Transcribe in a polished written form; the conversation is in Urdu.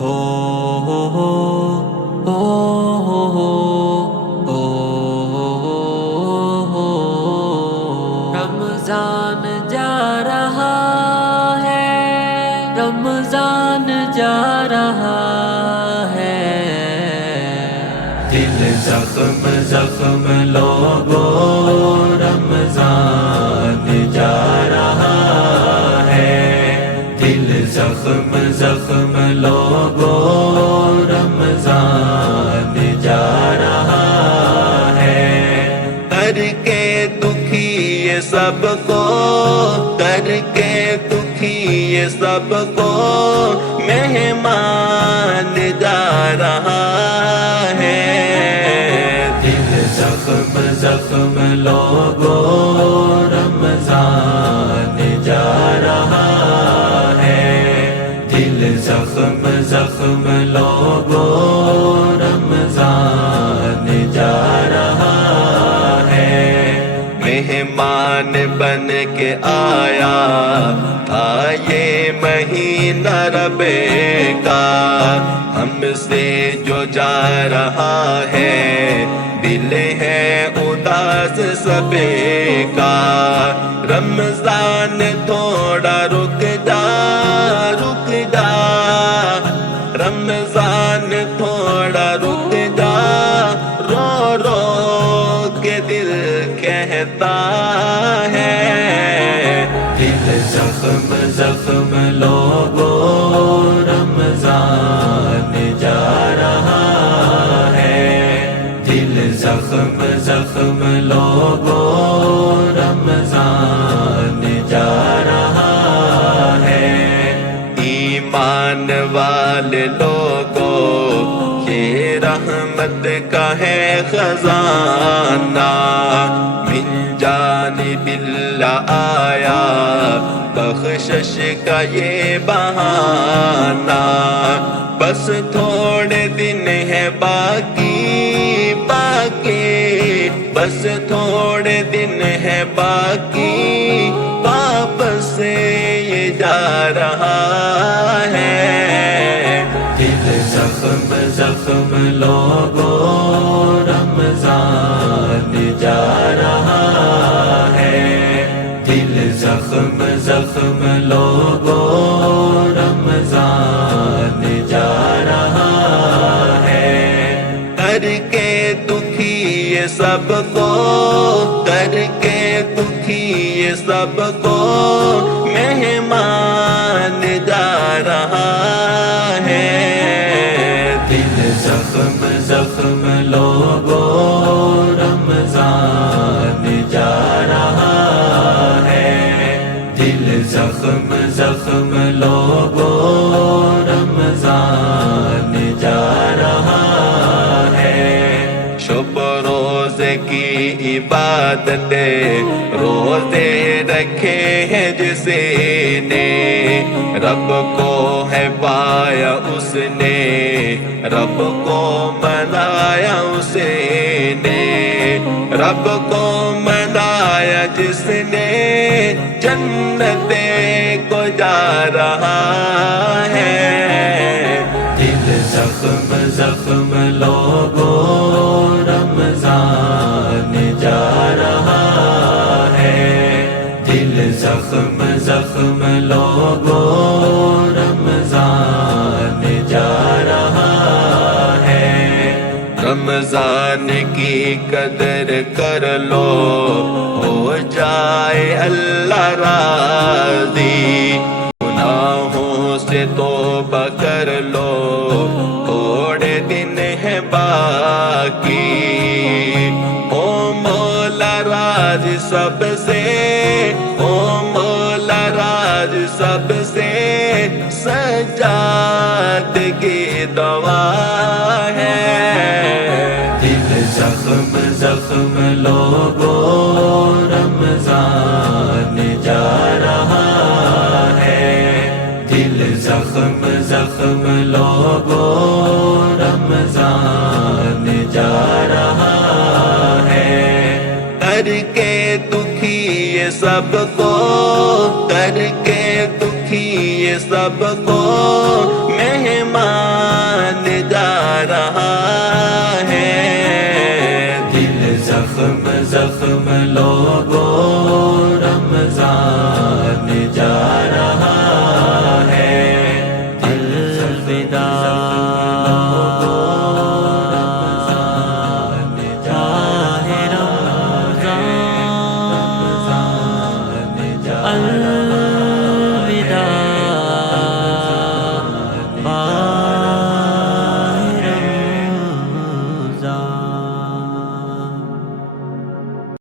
ہو ہو ہو ہو رمضان جا رہا ہے، رمضان جا رہا ہے، دل زخم زخم لوگو رمضان جا رہا ہے، دل زخم زخم لوگو رمضان جا رہا ہے، کر کے دکھی یہ سب کو، کر کے دکھی یہ سب کو مہمان جا رہا ہے، دل زخم زخم لوگو رمضان جا رہا ہے، دل زخم زخم لوگو رمضان جا رہا ہے، مہمان بن کے آیا تھا یہ مہینہ رب کا، ہم سے جو جا رہا ہے دل ہے اداس سب کا، رمضان تھوڑا رک جا، رک جا، رمضان تھوڑا رک جا، رو رو کے دل کہتا ہے، دل زخم زخم لوگو رمضان جا رہا ہے، دل زخم زخم لوگو رمضان جا رہا ہے، ایمان والے لوگوں یہ رحمت کا ہے خزانہ، من جانب اللہ آیا بخشش کا یہ بہانہ، بس تھوڑے دن ہے باقی باقی، بس تھوڑے دن ہے باقی، واپس سے یہ جا رہا ہے، دل زخم زخم لوگو رمضان جا رہا ہے، دل زخم زخم لوگو رمضان جا رہا ہے، کر کے دکھی یہ سب کو، کر کے دکھی یہ سب کو مہمان جا رہا ہے، دل زخم زخم لوگو رمضان جا رہا ہے، دل زخم زخم لوگو رمضان جا رہا ہے، شب روزے کی عبادتیں روزے رکھے ہیں جس نے، رب کو ہے پایا اس نے، رب کو منایا اس نے، رب کو منایا جس نے، جنت کو جا رہا ہے، دل زخم زخم لوگو رمضان جا رہا ہے، دل زخم زخم لوگو رمضان جا رہا ہے، رمضان کی قدر کر لو ہو جائے اللہ راضی، گناہوں سے توبہ کر لو تھوڑے دن ہے باقی، او مولا راز سب سے، او مولا راز سب سے، سجاد کی دعا ہے، دل زخم زخم لوگو رمضان جا رہا ہے، دل زخم زخم لوگو رمضان جا رہا ہے، کر کے دکھی یہ سب کو، کر کے دکھی یہ سب کو